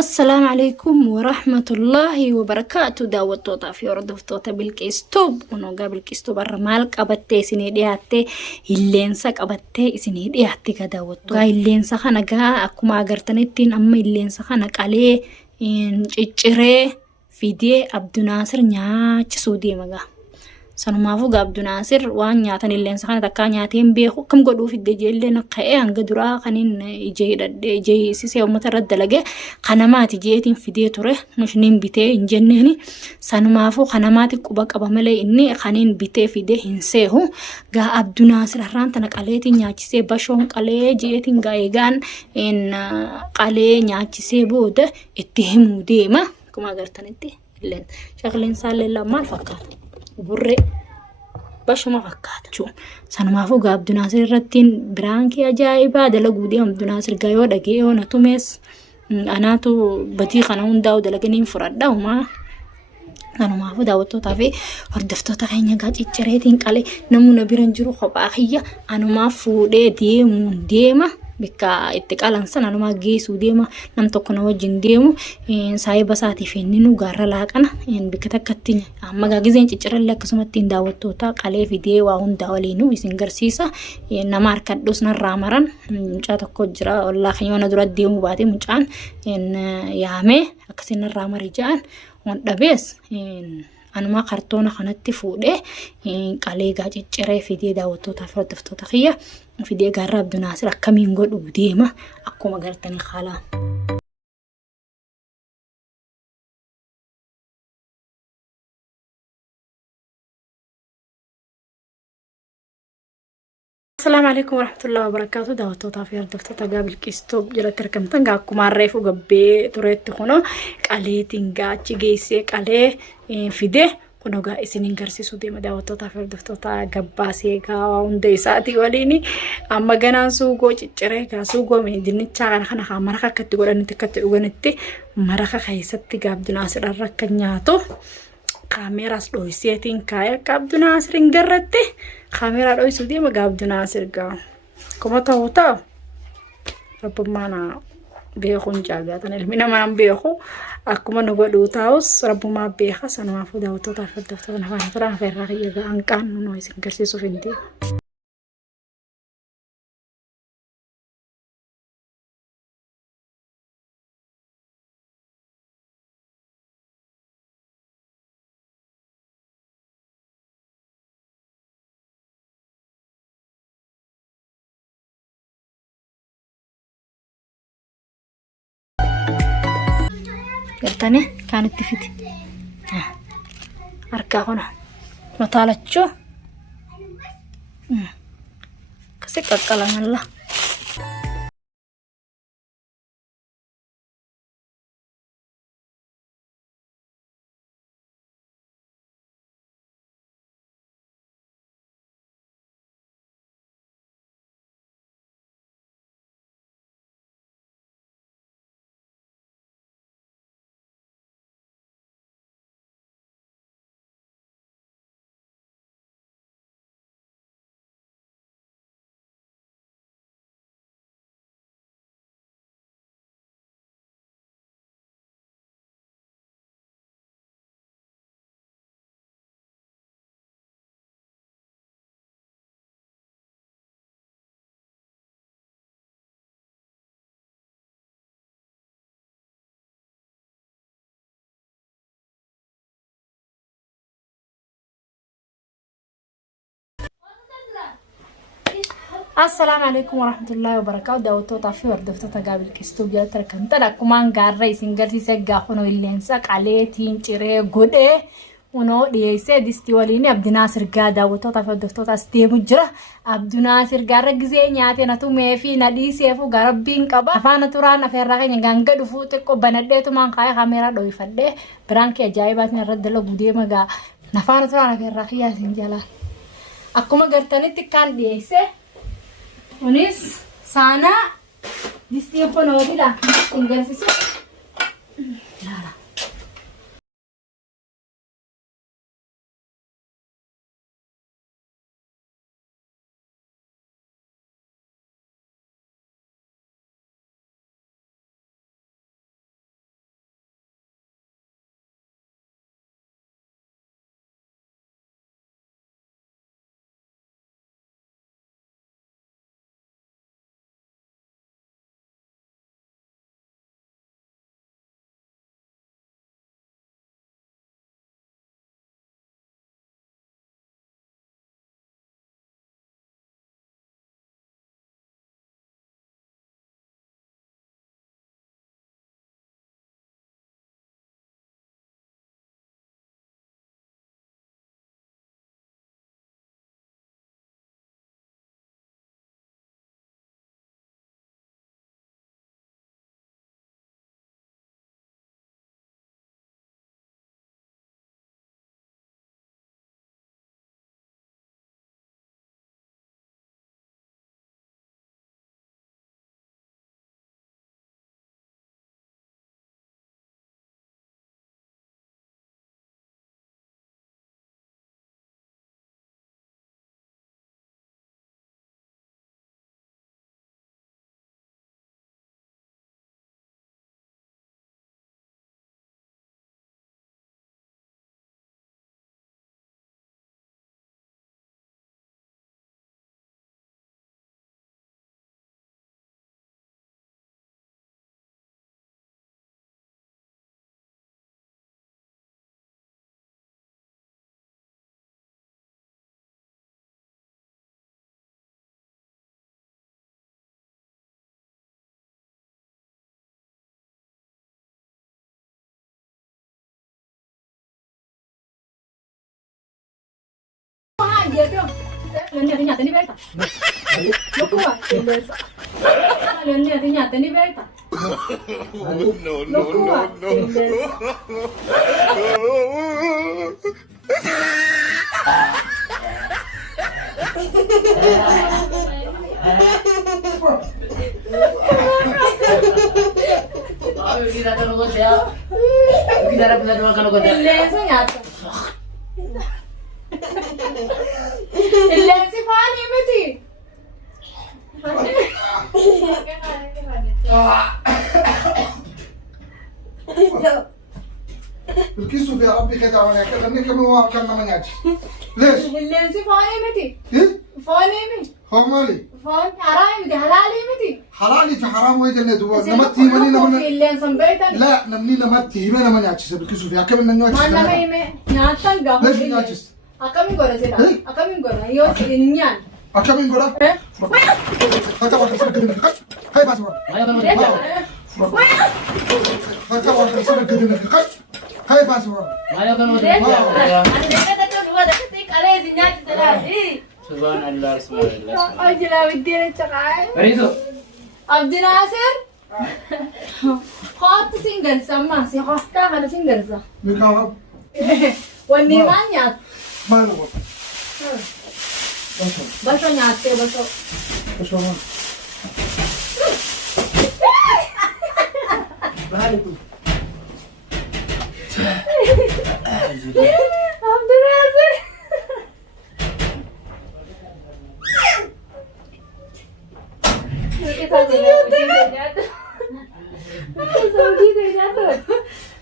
السلام عليكم ورحمة الله وبركاته. داوتوتا في وردفتوتا بالكيستوب ونوغا بالكيستوب الرمال قبتي سني دياتي اللينسا قبتي سني دياتي كداوتو غا اللينسا خنقا أكما أغرتنتين أما اللينسا خنق عليه چچري فيدي عبد ناصر نياچ سودي مغا سنمافو عبد ناصر وان نياتن اللينسا خنا تكا نياتين بيخو كم قدو في الدجيل نقعي هنگا درا خنين إجي سيسي ومترد دلقه خنمات جيتين فيديو تره مش نين بيتي انجنهني سنمافو خنمات قبق أباملي إني خنين بيتي فيديو هنسيهو غا عبد ناصر هران تنك عليتين نياچسي باشون قلي جيتين غايغان إن قلي نياچسي بود اتهمو ديما كما قرتنتي شغلين سالي لما الفقات burre bashuma fakkaata sanumaafu Abdu Naasir irrattiin biraankii ajaa'ibaa dalaguu Abdu Naasir gayoo dhagee ona tumees anaatu batii kana hundaa'u dalaganiin furadhauma sanumaafu daawwattootaa fi hordoftoota keenya ciccirreetiin qalee namuna biran jiru kophaa kiyya anumaaf fuudhee deema bika itti qalansan anuma geessu deema nam tokko na wajjin deemu saayiba saati fenninu gaarra laaqana bika takkatti amma gaagizeen ciccirallee akkasumatti daawwattoota qalee fidee waa hundaa waliinu isin garsiisa nama harkadhus narraa maran mucaa tokko jira wallaahi keenya dura deemu baate mucaan yaamee akkasin narraa mari ja'an wan dhabees anuma kartoona kanatti fuudhee qalee cicciree fidee daawwattoota fi hordoftoota kiyya fidee gaarra Abdu Naasir akkamiin godhu deema akkuma gartanii xaalaa. السلام عليكم ورحمة الله وبركاته. دعوتوتا في هردفتوتا قابل كيستوب جرى تركمتن قاكو معرفو قبي تريد خونو قالي تنقا تشيجيسي قالي فيده كنو قا اسنين قرسيسو ديما دعوتوتا في هردفتوتا قباسي قاوا وندي ساتي وليني اما قنان سوقو چچره قا سوقو من دينيچا قانا خانا خا مرخا كتقول اني تكتقو غنتي مرخا خيستي قابد ناصر الركنياتو كاميراس دويسيتين كايا Abdu Naasir ngarratti kamera doisu dia mag Abdu Naasir ga kuma tawta rabbumana beekhu jaagatan ilmina maan beekhu akkuma nugo dhuutaus rabbuma beekha sanuma fudawtota fadafta nafana tara ferraqiya ga anqan no isin garsiisu findi قلتني كانت تفتي أركا هنا مطالتشو كسيك الكلام الله السلام عليكم ورحمة الله وبركاته. دعوتوتا في وردفتوتا قابل كيستوب جل تركمت لكمان قارة سنجرتي سجاخونو اللينساك عليه تين تيري غودي ونو ديسي ديستيواليني Abdu Naasir قا دعوتوتا في وردفتوتا ستيمو جرا Abdu Naasir قارة جزي نياتي نتو ميفي نديسي فو غربين قبا افانا ترانا في الرغي نغانقا دفوتكو بنديتو من خاي خاميرا دوي فده برانكي جايبات نرد له قدي مغا نفانا ترانا في الرغي سنجالا أكما قرتني كان ديسي ونس sana di setiap penodi lah tinggal sisa جيتو لأني أتني بيتا لكوا لأني أتني بيتا لكوا Kita tahu kau siapa? Kita dapat dua kalau kau اللي سيات اللي سيفاني متي الكيسو في ربي كذا وانا كلمني كم هو كم ما نجاش ليش؟ اللي سيفاني متي ايه؟ فاني متي هو مالي فان حرام متي حلالي متي حلالي في حرام وين اللي هو نمتي مني نمنا اللي سنبيتا لا نمني نمتي ما ما نجاش بالكيسو في كم من نجاش ما نمي مي ناتن قهوة ليش نجاش؟ أكمل قرا سيدا أكمل قرا يوم سينيان أكمل قرا هذا واحد يسمع كلمة هاي بس هذا واحد يسمع كلمة هاي بس Mana kau mau Subhanallah, subhanallah. أجل أودي للشقاي Itu. عبد ناصر خاط سينجل سما سي خاطا هذا سينجل سا مكاوب والنيمان يات ما له بس نيات بس بس ما عبد ناصر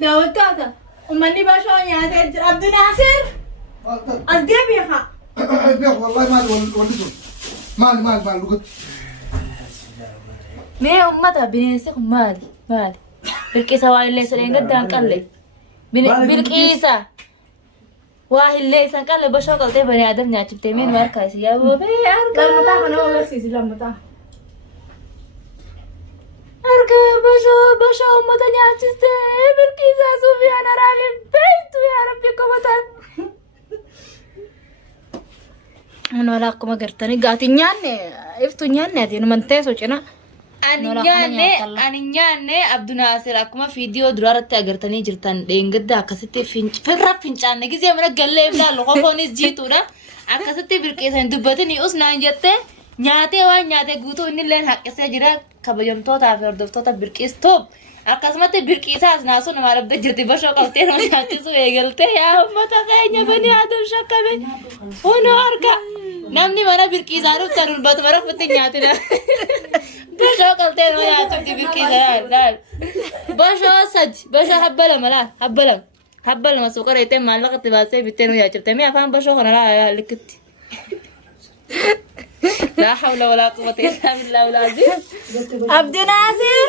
داود هذا ومني باشون يا عبد ناصر أصدق بيها والله ما ولده ما قلت Mee ummata bineensi kun maali? Bilqisa waa illee sadeen gaddaan qalle. Bilqisa waa illee isan qalle bashoo qaltee bani adam nyaachiftee meen markaa isi yaa boobee arga. لما تاخذ أنا ولا سيسي لما تاخذ Arga bashoo ummata nyaachistee bilqisa suufii ana raamee beektu yaa rabbi qobatan. Ano wala akkuma gartanii gaati nyaanne iftu nyaanne ati numantee sochina. Ani nyaanne Abdunaasir akkuma viidiyoo duraarratti agartanii jirtan dheengadda akkasitti firra fincaanne gisee mana gallee ilaallu qofoonis jiituudha. Akkasitti bilqeessan dubbatanii usnaan jettee nyaatee waan nyaatee guutuu inni illee haqqisee jira kabajamtootaa fi hordoftoota bilqeestoof. Akkasumatti bilqiisaas naasuu nama dhabdee jirti bashoo qabtee nama nyaachisuu eegaltee yaa uummata keenya bani adam shakkame hunoo arga. Namni mana bilqiisaa dhufta durbatu bara futti nyaatina. Bashoo qaltee nama nyaachifti bilqiisaa laal. Bashoo sadi bashoo habbalama suuqara ittiin maallaqatti baasee bittee nu nyaachifte mee afaan bashoo kana laa likkitti. لا حول ولا قوة إلا بالله العظيم. عبد ناصر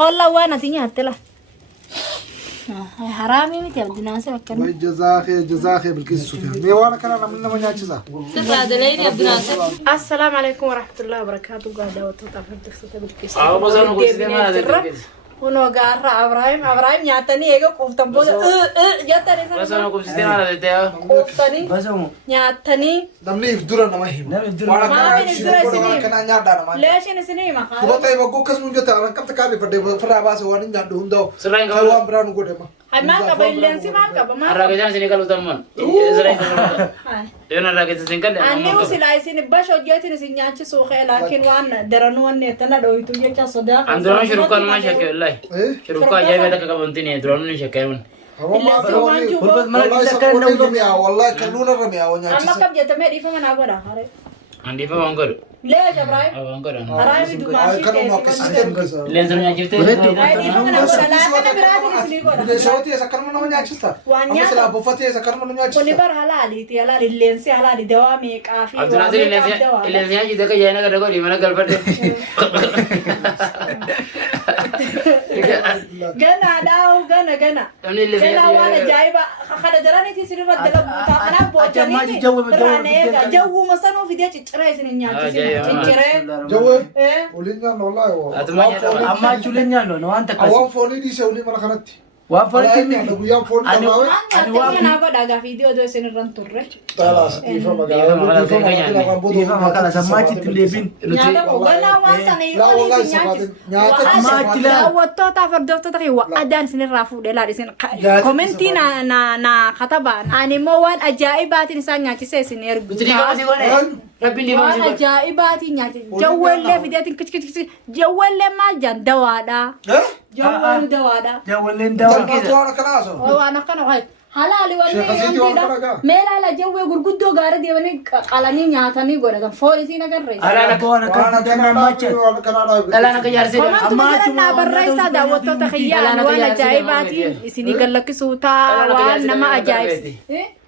والله وانا تنيات له حرامي متي عبد ناصر أكلم جزاخي بالكيس سفيان مي وانا كان من ما نياتشزا سفا دليني عبد ناصر. السلام عليكم ورحمة الله وبركاته قاعدة وتطافر تفسد بالكيس Bosan aku sih mana ada. ونو قارة إبراهيم يعتني يجو قفتن بودا جاتني Bosan aku sih mana ada. قفتني بسمو يعتني نمني يفدرنا ما هي نعم يفدرنا. وانا ما كان بين شيء يفدرنا وانا سنين. كان نيادا ما ليش أنا سنين ما هو خالد طيب اقول كاس من جتا انا كنت كاري فدي فرا باس وانا نيادا هندو Selain kau هو امبرانو غودي ما هاي ما كبر لينسي ما كبر ما Arah kerja sini kalau teman. Selain kau. Dia nak kerja singkat ya. أنا وسيلة سين باش وجيتني سنياتش سوخة لكن وان درنو نيتنا دوي تيجي كصدق Andron syurukan mana syakir lah. ايه Syurukan aja beta kekabantin ya. Andron ni syakir. هو ما والله ما والله نقدر كان سووني نوم. رميا والله كلونا رميا أما ونياتشزا كم جت مدي فمن أقول آخره Andi pa bangkor. ليش إبراهيم Bangkor. إبراهيم يدو ماشي كانوا ما كيف كسيتم Lenser nya cipta. هاي دي فمن أقول لا أنا برادي سني بدي قول شوتي اذا كان من نياتشزا وانيا اما سلا بوفتي اذا كان من كوني نياتشزا بر هلالي تي هلالي لينسي هلالي دوامي كافي Abdul Nasir lenser nya cipta kerja nak ada kau di mana galbat deh. جنا داو جنا Ini lenser جنا وانا جايبة خد دراني تي سيرفا دلب أنا بوجاني جو مثلا في ديت ترى سنياتش سنياتش جو إيه ولينا والله Atau mana أما جولين يالو نو أنت awam phone di seuli mana kanatti Alaanya na guyyaan foon qabaawee. Ani waan kana godha video do isin irran turre. Talaas dhiifa magaalaa. Dhiifa makala sammaatti leebin. Nyaata wala waan sana Laa wallahi sabaatin nyaata daawwattoota hordoftoota kee addaan isin irraa fuudhee laadha isin komentii na katabaan ani immoo waan ajaa'ibaatiin isaan nyaachisee isin ergu Rabbiin dhiifama waan ajaa'ibaatiin nyaachise jawwellee fideetiin kichkichkisi jawwellee maal jaan dawaadha jawwellee dawaadha Jawwaleen dawaa. Talbaatu waan akkanaa haasa'u. waan akkana waay halaali Sheekh Asiitii waan kana gaa. meelaala jawwee gurguddoo gaara deemanii qalanii nyaatanii godhatan foon isiin agarreessa Waan akkanaa macha. waan akkanaa Dhalaan akka jaarsee Komantu jedhannaa barreessaa daawwattoota kiyyaan waan ajaa'ibaatiin isinii gallakkisuu taa waan nama ajaa'ibsi.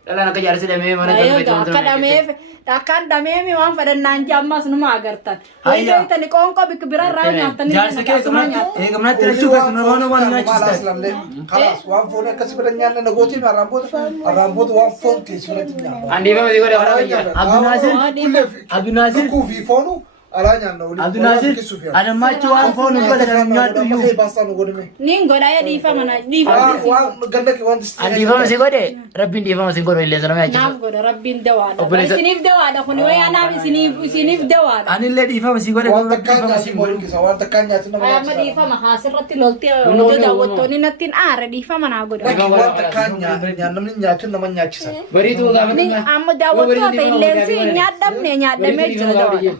dhalaan akka jaarsee damee mana galmeetti Akkan dameemi waan fedhannaan jammas numa agartan. Wayita itani qoonqoo bikki biraa irraa nyaatanii Jaarsi keessumaa eegamnatti lachuu keessumaa waan nyaachistan. Kalaas waan foon akkasii fedhan nyaanna nagootiin arraanboota waan foon keessi fedhatti nyaata. An dhiifama si godhe warra fayyaa. Abdunaasir Lukkuu fi foonu alaa nyaanna waliin. Abdunaasir adammachi waan foon godhatan nyaadhu iyyuu. Baasaan nu godhame. niin godhaya dhiifama na dhiifama. Waan gandaki waan An dhiifama si godhe Rabbiin dhiifama si godhe illee sana Naaf nyaachisa. godha rabbiin dawaadha. Isiniif dawaadha kuni wayyaa naaf isiniif dawaadha. Anillee dhiifama si godhe waan garuu takkaan dhiifama nyaati si godhe. boolkisa waan takkaan nyaati nama Amma nyaachisa. dhiifama haasirratti loltee hojii daawwattoonni nattiin aare dhiifama naa godha. Waan takkaan namni nyaatu nama nyaachisa. Bariituu Niin gaafatama. amma daawwattoota illeensi nyaadhamne nyaadhamee jira dawaadha.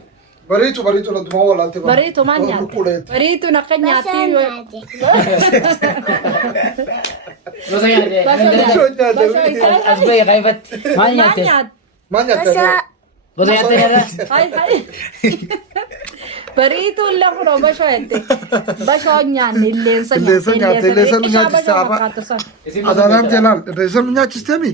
Bariitu laddumaa walaaltee bara. Bariitu maal nyaata? Bariitu nakka nyaatti. Gosa nyaatee. As bahee kaifatti. Maal nyaatte? Maal nyaatte? Gosa nyaattee irra. Hai hai. Bariitu lafuro bashoo ette. Bashoo nyaanne illeensa nyaate. Illeensa nu nyaachiste arra. Adaanaan jalaal illeensa nu nyaachiste mi?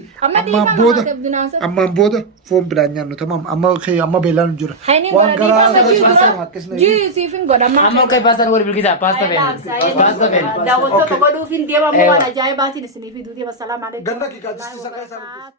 Ammaan booda foon biraan nyaannu tamam amma beelaan jira. Waan garaa Jii siifin godhama. Amma kai paastaan wal bilkisaa paasta feene. Paasta feene. Daawwattoota godhuuf hin deemamu waan ajaa'ibaatiin isiniif duuti. Wassalaam alaikum. Ganna kii gaaddisti sakaa isaa